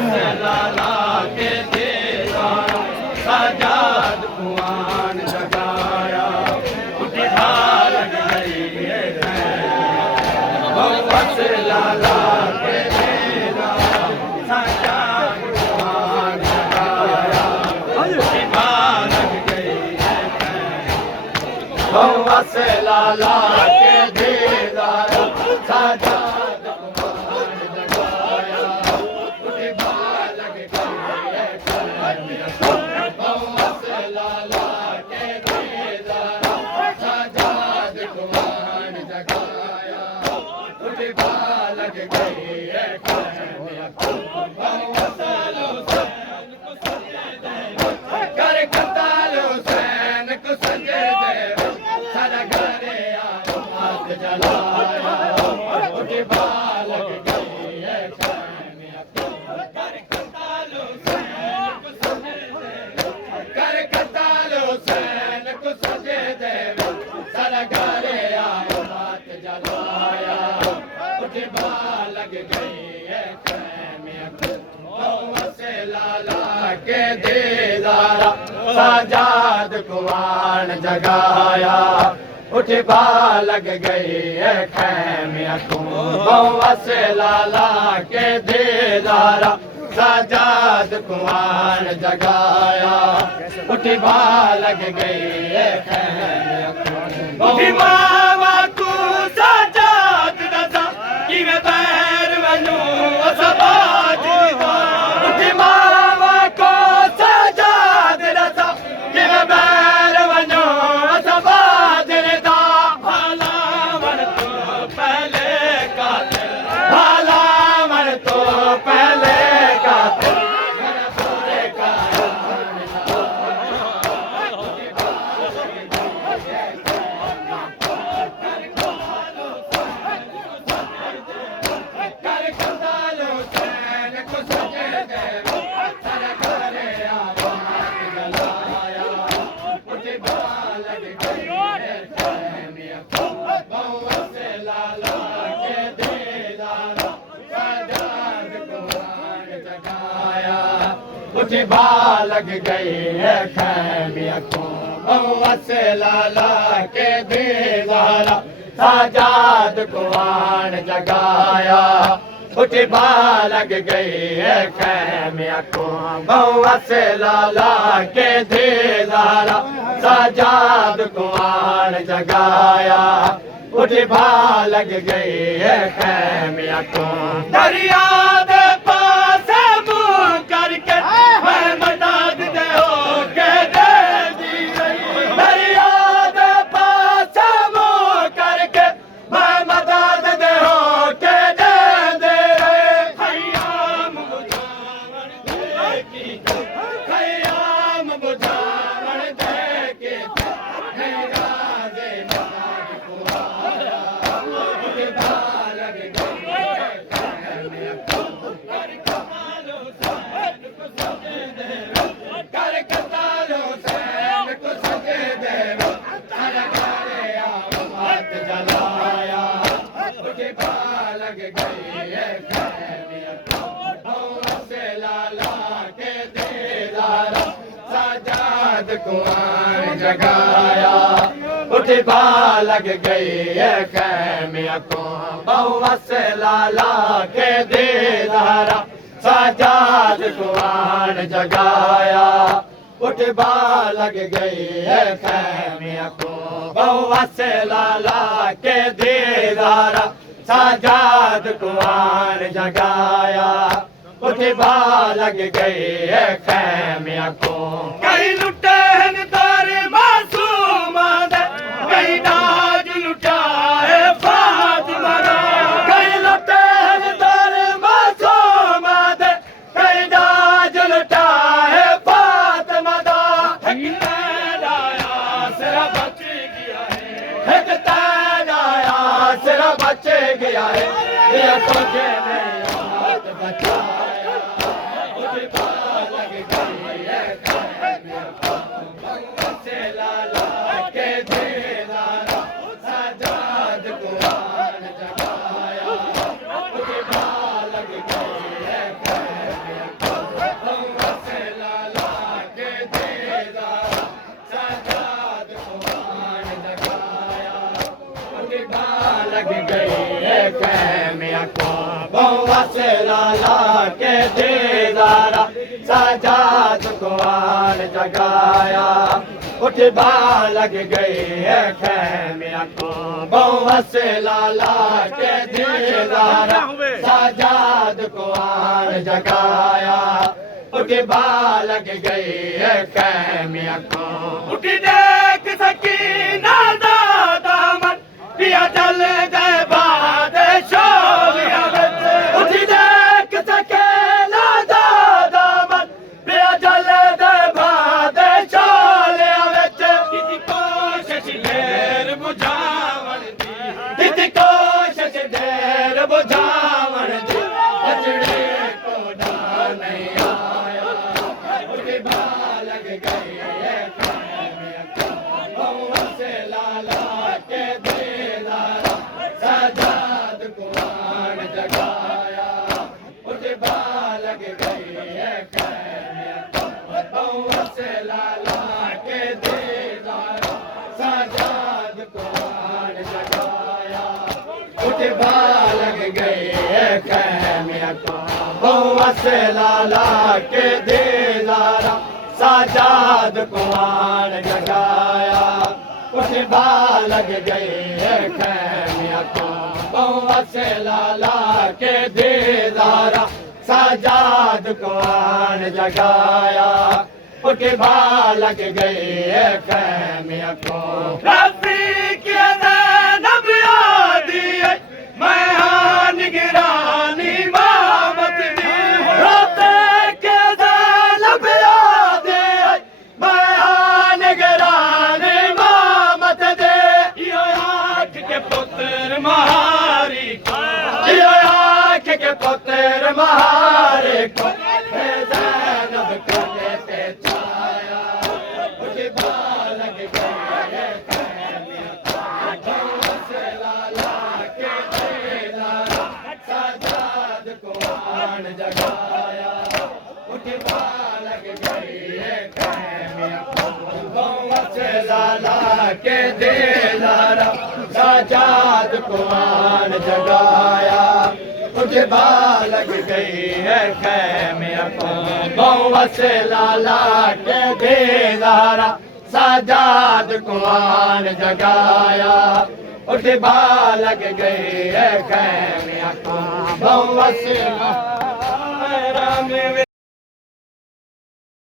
लाला के दीदारा सजाद कुआन जगाया उठी भालग गई है मोहम्मद लाला के दीदारा सजाद कुआन जगाया उठी भालग गई है मोहम्मद लाला के दीदारा सजाद लग गई है लाला के दीदारा सजाद कुआन जगाया उठ लग गई है खैमिया मोहम्मद से लाला के दीदारा सजाद कुआन जगाया उठ लग गई है खैमिया मामा तू सजाद रजा कि मैं पैर बनूं सबाज उठ मामा को सजाद रजा कि मैं पैर बनूं सबाज दा भाला मन तो पहले कातिल भाला मन तो पहले कातिल लग गई है खैमिया को मोहम्मद से लाला के दीदारा सजाद कुआन जगाया उठ लग गई है खैमिया को मोहम्मद से लाला के दीदारा सजाद कुआन जगाया उठ लग गई है खैमिया को दरिया दे पास मुंह करके मैं मदद दे हो के दे दी गई दरिया दे पास मुंह करके मैं मदद दे हो के दे दे खयाम बुझावन दे की खयाम बुझावन दे के मेरा दे माग कुआरा लग गई लग गई है से लाला के दीदारा सजाद कुआन जगाया उठ लग गई है खैमिया को मोहम्मद से लाला के दीदारा सजाद कुआन जगाया उठ लग गई है खैमिया को मोहम्मद से लाला के दीदारा सजाद कुआन जगाया उठ लग गई है खैमिया को कहीं लुटे हैं तारे मासूम कहीं नाज लुटा है फातिमा कहीं लुटे हैं तारे मासूम कहीं नाज लुटा है फातिमा सिरा बच गया है सिरा बच गया है ये तुझे नहीं हाथ बचाया लग गई है से लाला के दीदारा सजाद कुआन जगाया लग गई है से लाला के दीदारा सजाद कुआन जगाया उठ लग गई है खैमिया को बहुआ से लाला के दीदारा सजाद कुआन जगाया उठ लग गई है खैमिया को उठ देख सकीना दामन पिया चल गए बाद शोलिया उठ देख सकीना दामन पिया चल गए बाद शोलिया किसी कोशिश ढेर बुझावन दी किसी कोशिश ढेर बुझावन दी बचड़े को डा नहीं आया उठ लग गई है बहुआ से लाला के दीदारा सजाद कुआन जगाया उठ लग गई है बहुआ से लाला के दीदारा सजाद कुआन जगाया उठ लग गई है खैमिया को बहुआ से लाला के दीदारा सजाद कुआन जगाया उठ लग गई है खैमिया को बहुआ से लाला के दीदारा सजाद कुआन जगाया उठ लग गई है खैमिया को रफीक ज़ैनब आदी मैं हाँ निगरानी मामत दी रफीक ज़ैनब आदी मैं हाँ निगरानी मामत दे यो आँख के पुत्र महारी को यो आँख के पुत्र महारी को ज़ैनब करने पे छाया उठ लग गई है खैमिया बहुआ से लाला के दीदारा सजाद कुआन जगाया उठ लग गई है खैमिया बहुआ से लाला के दीदारा सजाद कुआन जगाया उठ लग गई है खैमिया बहुआ से लाला के दीदारा सजाद कुआन जगाया उठ लग गई है खैमिया बहुआ से